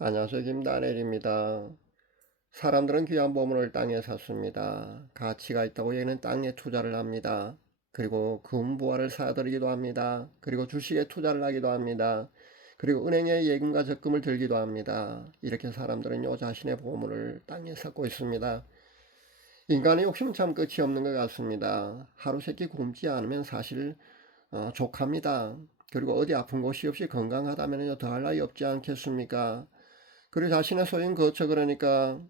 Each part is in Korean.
안녕하세요. 김다넬입니다. 사람들은 귀한 보물을 땅에 샀습니다. 가치가 있다고 여기는 땅에 투자를 합니다. 그리고 금부화를 사들이기도 합니다. 그리고 주식에 투자를 하기도 합니다. 그리고 은행에 예금과 적금을 들기도 합니다. 이렇게 사람들은요, 자신의 보물을 땅에 샀고 있습니다. 인간의 욕심은 참 끝이 없는 것 같습니다. 하루 세끼 굶지 않으면 사실 족합니다. 그리고 어디 아픈 곳이 없이 건강하다면요, 더할 나위 없지 않겠습니까? 그리고 자신의 소유인 거처 그러니까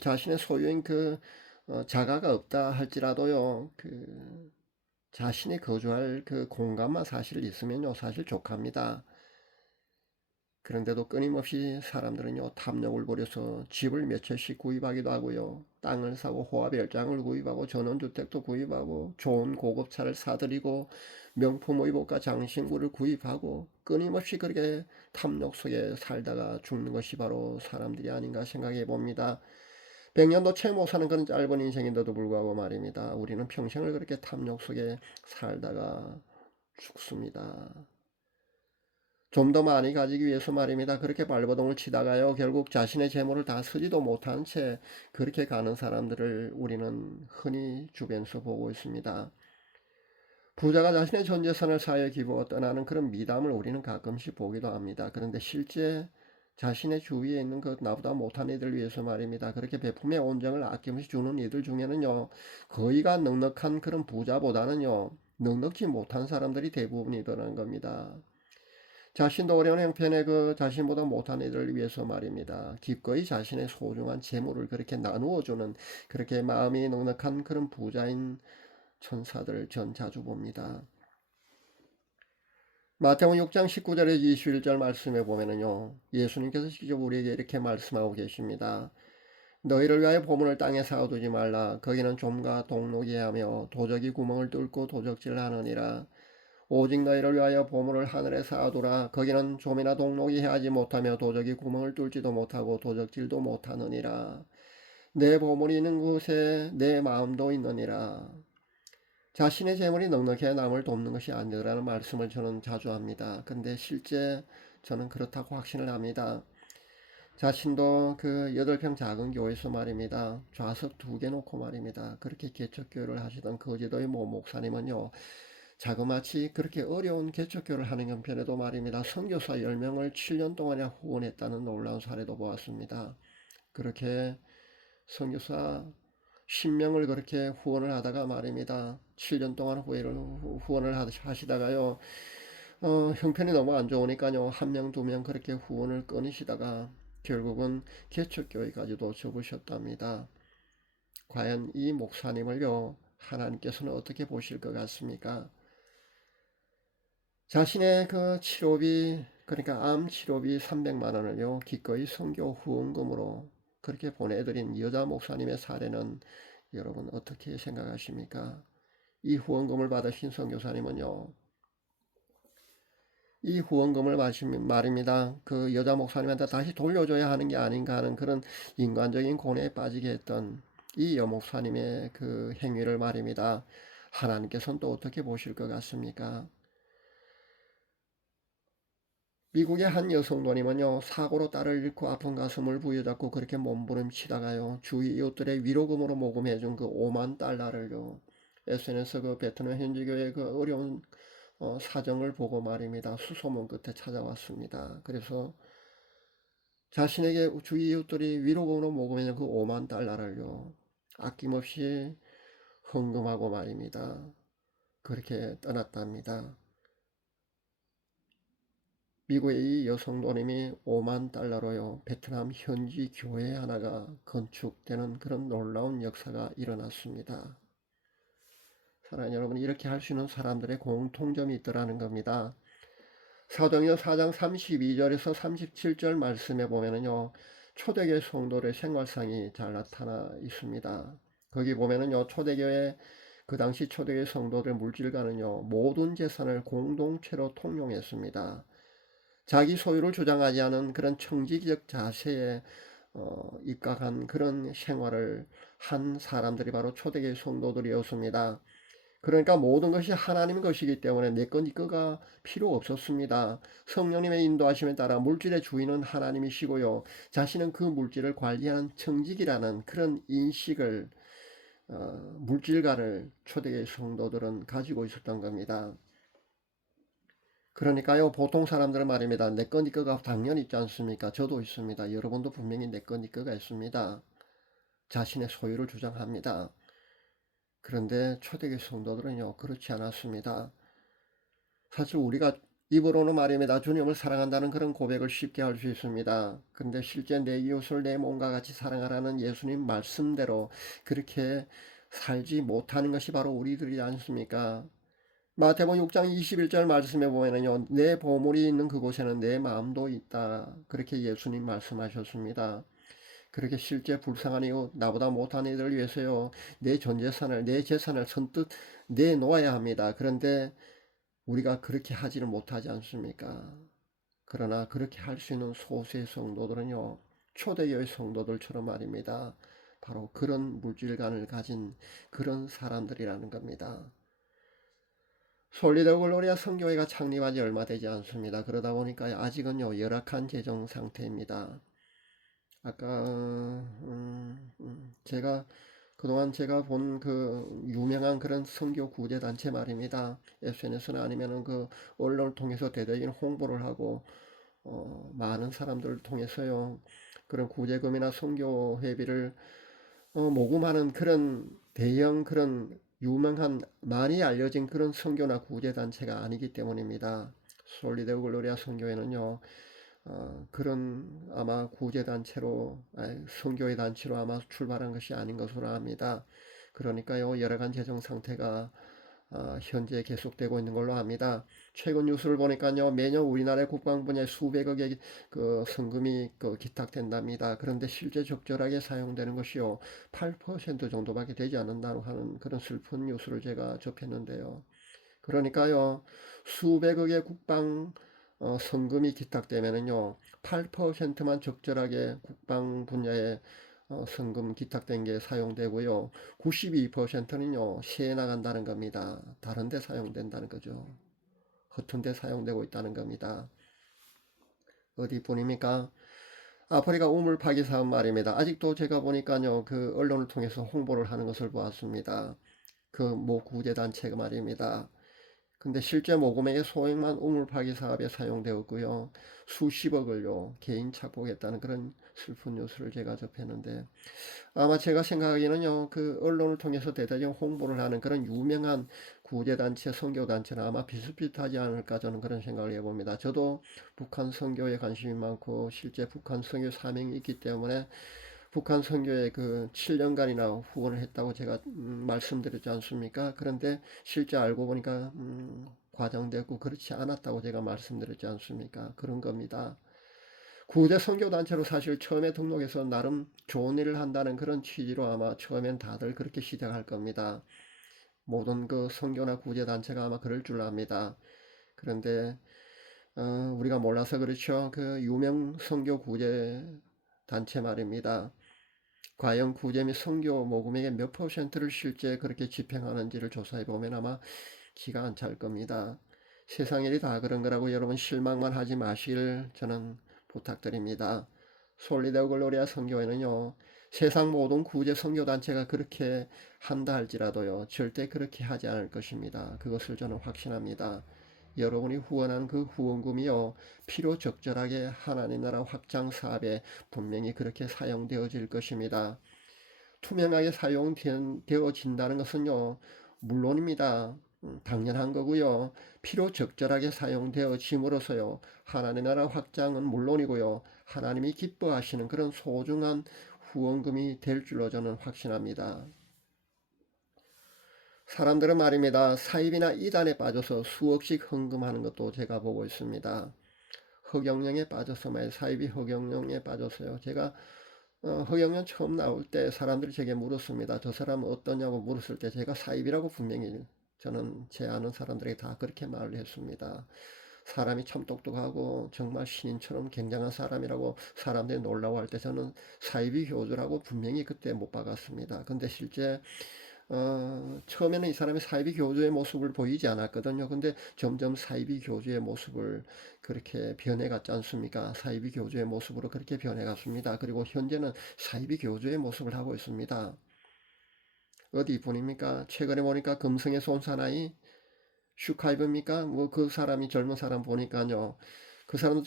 자신의 소유인 자가가 없다 할지라도요 자신이 거주할 그 공간만 사실 있으면요 사실 족합니다. 그런데도 끊임없이 사람들은요 탐욕을 부려서 집을 몇 채씩 구입하기도 하고요, 땅을 사고 호화별장을 구입하고 전원주택도 구입하고 좋은 고급차를 사들이고 명품 의복과 장신구를 구입하고 끊임없이 그렇게 탐욕 속에 살다가 죽는 것이 바로 사람들이 아닌가 생각해 봅니다. 100년도 채 못 사는 그런 짧은 인생인데도 불구하고 말입니다, 우리는 평생을 그렇게 탐욕 속에 살다가 죽습니다. 좀 더 많이 가지기 위해서 말입니다, 그렇게 발버둥을 치다가요 결국 자신의 재물을 다 쓰지도 못한 채 그렇게 가는 사람들을 우리는 흔히 주변에서 보고 있습니다. 부자가 자신의 전 재산을 사회에 기부하고 떠나는 그런 미담을 우리는 가끔씩 보기도 합니다. 그런데 실제 자신의 주위에 있는 그 나보다 못한 이들 위해서 말입니다, 그렇게 베품의 온정을 아낌없이 주는 이들 중에는요 거의가 넉넉한 그런 부자보다는요 넉넉지 못한 사람들이 대부분이더라는 겁니다. 자신도 어려운 형편의 그 자신보다 못한 이들을 위해서 말입니다, 기꺼이 자신의 소중한 재물을 그렇게 나누어주는 그렇게 마음이 넉넉한 그런 부자인 천사들을 전 자주 봅니다. 마태복음 6장 19절에 21절 말씀에 보면은요, 예수님께서 직접 우리에게 이렇게 말씀하고 계십니다. 너희를 위하여 보물을 땅에 쌓아두지 말라. 거기는 좀과 동록이 하며 도적이 구멍을 뚫고 도적질을 하느니라. 오직 너희를 위하여 보물을 하늘에 쌓아두라. 거기는 좀이나 동록이 해하지 못하며 도적이 구멍을 뚫지도 못하고 도적질도 못하느니라. 내 보물이 있는 곳에 내 마음도 있느니라. 자신의 재물이 넉넉해 남을 돕는 것이 아니라는 말씀을 저는 자주 합니다. 근데 실제 저는 그렇다고 확신을 합니다. 자신도 그 8평 작은 교회에서 말입니다, 좌석 2개 놓고 말입니다, 그렇게 개척교회를 하시던 거제도의 모 목사님은요 자그마치 그렇게 어려운 개척교회를 하는 형편에도 말입니다, 선교사 10명을 7년 동안이나 후원했다는 놀라운 사례도 보았습니다. 그렇게 선교사 10명을 그렇게 후원을 하다가 말입니다, 7년 동안 후원을 하시다가요 형편이 너무 안 좋으니까요 1명 2명 그렇게 후원을 끊으시다가 결국은 개척교회까지도 접으셨답니다. 과연 이 목사님을요 하나님께서는 어떻게 보실 것 같습니까? 자신의 그 치료비, 그러니까 암 치료비 300만 원을요 기꺼이 선교 후원금으로 그렇게 보내드린 여자 목사님의 사례는 여러분 어떻게 생각하십니까? 이 후원금을 받으신 선교사님은요, 이 후원금을 마시면 말입니다, 그 여자 목사님한테 다시 돌려줘야 하는 게 아닌가 하는 그런 인간적인 고뇌에 빠지게 했던 이 여 목사님의 그 행위를 말입니다, 하나님께서는 또 어떻게 보실 것 같습니까? 미국의 한 여성노님은요 사고로 딸을 잃고 아픈 가슴을 부여잡고 그렇게 몸부림치다가요 주위 이웃들의 위로금으로 모금해준 그 5만 달러를요 SNS 그 베트남 현지교회 그 어려운 사정을 보고 말입니다, 수소문 끝에 찾아왔습니다. 그래서 자신에게 주위 이웃들이 위로금으로 모금해준 그 5만 달러를요 아낌없이 헌금하고 말입니다, 그렇게 떠났답니다. 미국의 이 여성 노님이 5만 달러로요 베트남 현지 교회 하나가 건축되는 그런 놀라운 역사가 일어났습니다. 사랑하는 여러분, 이렇게 할 수 있는 사람들의 공통점이 있더라는 겁니다. 사도행전 4장 32절에서 37절 말씀에 보면은요 초대교회 성도의 생활상이 잘 나타나 있습니다. 거기 보면은요 초대교회, 그 당시 초대교회 성도들 물질과는요 모든 재산을 공동체로 통용했습니다. 자기 소유를 주장하지 않은 그런 청지기적 자세에 입각한 그런 생활을 한 사람들이 바로 초대교회 성도들이었습니다. 그러니까 모든 것이 하나님 것이기 때문에 내 것, 네 거가 필요 없었습니다. 성령님의 인도하심에 따라 물질의 주인은 하나님이시고요. 자신은 그 물질을 관리하는 청직이라는 그런 인식을 물질가를 초대의 성도들은 가지고 있었던 겁니다. 그러니까요, 보통 사람들은 말입니다. 내 거, 네 거가 당연히 있지 않습니까? 저도 있습니다. 여러분도 분명히 내 거, 네 거가 있습니다. 자신의 소유를 주장합니다. 그런데 초대교회 성도들은요, 그렇지 않았습니다. 사실 우리가 입으로는 말입니다. 주님을 사랑한다는 그런 고백을 쉽게 할 수 있습니다. 그런데 실제 내 이웃을 내 몸과 같이 사랑하라는 예수님 말씀대로 그렇게 살지 못하는 것이 바로 우리들이지 않습니까? 마태복음 6장 21절 말씀에 보면은요, 내 보물이 있는 그곳에는 내 마음도 있다. 그렇게 예수님 말씀하셨습니다. 그렇게 실제 불쌍한 이웃, 나보다 못한 이들을 위해서요, 내 전 재산을, 내 재산을 선뜻 내놓아야 합니다. 그런데 우리가 그렇게 하지를 못하지 않습니까? 그러나 그렇게 할 수 있는 소수의 성도들은요, 초대교회 성도들처럼 말입니다. 바로 그런 물질관을 가진 그런 사람들이라는 겁니다. 솔리드 글로리아 성교회가 창립한 지 얼마 되지 않습니다. 그러다 보니까 아직은요, 열악한 재정 상태입니다. 아까 제가 그동안 제가 본 그 유명한 그런 선교 구제 단체 말입니다. SNS나 아니면은 그 언론을 통해서 대대적인 홍보를 하고 많은 사람들을 통해서요, 그런 구제금이나 선교 회비를 모금하는 그런 대형 그런 유명한 많이 알려진 그런 선교나 구제 단체가 아니기 때문입니다. 솔리드 글로리아 선교회는요, 그런 아마 구제단체로, 선교회 단체로 아마 출발한 것이 아닌 것으로 압니다. 그러니까요, 열악한 재정 상태가 현재 계속되고 있는 걸로 압니다. 최근 뉴스를 보니까요, 매년 우리나라의 국방 분야에 수백억의 그 성금이 기탁된답니다. 그런데 실제 적절하게 사용되는 것이요, 8% 정도밖에 되지 않는다고 하는 그런 슬픈 뉴스를 제가 접했는데요. 그러니까요, 수백억의 국방 성금이 기탁되면은요, 8%만 적절하게 국방 분야에 성금 기탁된 게 사용되고요, 92%는요, 세에 나간다는 겁니다. 다른 데 사용된다는 거죠. 허튼 데 사용되고 있다는 겁니다. 어디뿐입니까? 아프리카 우물 파기 사업 말입니다. 아직도 제가 보니까요, 그 언론을 통해서 홍보를 하는 것을 보았습니다. 그 모 구제단체가 말입니다. 근데 실제 모금액의 소액만 우물 파기 사업에 사용되었고요. 수십억을요, 개인 착복했다는 그런 슬픈 뉴스를 제가 접했는데, 아마 제가 생각하기에는요, 그 언론을 통해서 대대적 홍보를 하는 그런 유명한 구제단체, 선교단체는 아마 비슷비슷하지 않을까 저는 그런 생각을 해봅니다. 저도 북한 선교에 관심이 많고 실제 북한 선교 사명이 있기 때문에 북한 선교에 그 7년간이나 후원을 했다고 제가 말씀드렸지 않습니까? 그런데 실제 알고 보니까 과장되고 그렇지 않았다고 제가 말씀드렸지 않습니까? 그런 겁니다. 구제 선교단체로 사실 처음에 등록해서 나름 좋은 일을 한다는 그런 취지로 아마 처음엔 다들 그렇게 시작할 겁니다. 모든 그 선교나 구제단체가 아마 그럴 줄 압니다. 그런데 우리가 몰라서 그렇죠. 그 유명 선교 구제 단체 말입니다. 과연 구제 및 선교 모금액의 몇 퍼센트를 실제 그렇게 집행하는지를 조사해 보면 아마 기가 안 찰 겁니다. 세상 일이 다 그런 거라고 여러분 실망만 하지 마시길 저는 부탁드립니다. 솔리드 글로리아 선교회는요, 세상 모든 구제 선교단체가 그렇게 한다 할지라도요, 절대 그렇게 하지 않을 것입니다. 그것을 저는 확신합니다. 여러분이 후원한 그 후원금이요, 필요 적절하게 하나님 나라 확장 사업에 분명히 그렇게 사용되어질 것입니다. 투명하게 사용되어진다는 것은요, 물론입니다. 당연한 거고요. 필요 적절하게 사용되어짐으로써요, 하나님 나라 확장은 물론이고요, 하나님이 기뻐하시는 그런 소중한 후원금이 될 줄로 저는 확신합니다. 사람들은 말입니다. 사입이나 이단에 빠져서 수억씩 헌금하는 것도 제가 보고 있습니다. 허경영에 빠져서 사입이 허경영에 빠져서요. 제가 허경영 처음 나올 때 사람들이 제게 물었습니다. 저 사람은 어떠냐고 물었을 때 제가 사입이라고 분명히 저는 제 아는 사람들에게 다 그렇게 말을 했습니다. 사람이 참 똑똑하고 정말 신인처럼 굉장한 사람이라고 사람들이 놀라워할 때 저는 사이비 교주라고 분명히 그때 못 박았습니다. 근데 실제 처음에는 이 사람이 사이비 교주의 모습을 보이지 않았거든요. 근데 점점 사이비 교주의 모습을 그렇게 변해갔지 않습니까? 사이비 교주의 모습으로 그렇게 변해갔습니다. 그리고 현재는 사이비 교주의 모습을 하고 있습니다. 어디 분입니까? 최근에 보니까 금성에서 온 사나이 슈카이브입니까? 뭐 그 사람이 젊은 사람 보니까요. 그 사람도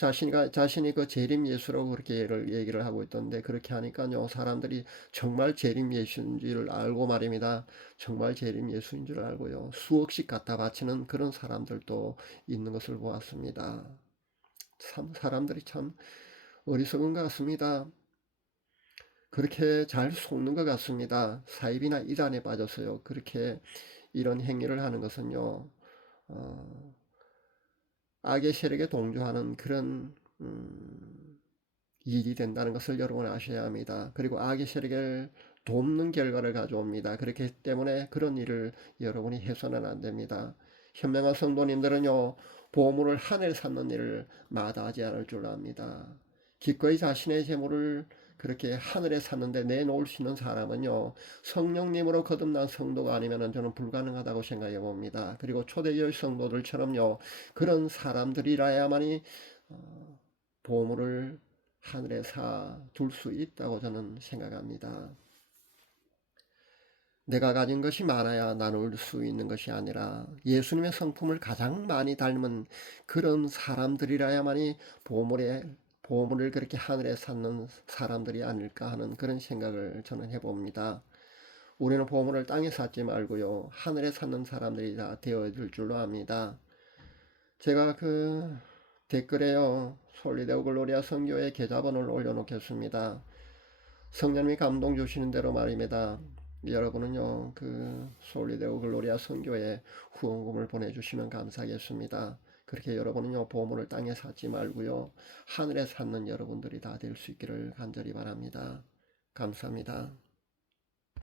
자신이 그 재림 예수라고 그렇게 얘기를 하고 있던데 그렇게 하니까요. 사람들이 정말 재림 예수인 줄 알고 말입니다. 정말 재림 예수인 줄 알고요. 수억씩 갖다 바치는 그런 사람들도 있는 것을 보았습니다. 참 사람들이 참 어리석은 것 같습니다. 그렇게 잘 속는 것 같습니다. 사입이나 이단에 빠져서요. 그렇게 이런 행위를 하는 것은요. 어, 악의 세력에 동조하는 그런 일이 된다는 것을 여러분 아셔야 합니다. 그리고 악의 세력을 돕는 결과를 가져옵니다. 그렇기 때문에 그런 일을 여러분이 해서는 안 됩니다. 현명한 성도님들은요, 보물을 하늘에 쌓는 일을 마다하지 않을 줄 압니다. 기꺼이 자신의 재물을 그렇게 하늘에 샀는데 내놓을 수 있는 사람은요, 성령님으로 거듭난 성도가 아니면 저는 불가능하다고 생각해 봅니다. 그리고 초대교회 성도들처럼요, 그런 사람들이라야만이 보물을 하늘에 쌓아둘 수 있다고 저는 생각합니다. 내가 가진 것이 많아야 나눌 수 있는 것이 아니라 예수님의 성품을 가장 많이 닮은 그런 사람들이라야만이 보물을 그렇게 하늘에 쌓는 사람들이 아닐까 하는 그런 생각을 저는 해봅니다. 우리는 보물을 땅에 쌓지 말고요. 하늘에 쌓는 사람들이 다 되어줄 줄로 압니다. 제가 그 댓글에요. 솔리데오 글로리아 선교의 계좌번호를 올려놓겠습니다. 성령님이 감동 주시는 대로 말입니다. 여러분은요, 그 솔리데오 글로리아 선교에 후원금을 보내주시면 감사하겠습니다. 그렇게 여러분은요, 보물을 땅에 쌓지 말고요, 하늘에 쌓는 여러분들이 다 될 수 있기를 간절히 바랍니다. 감사합니다.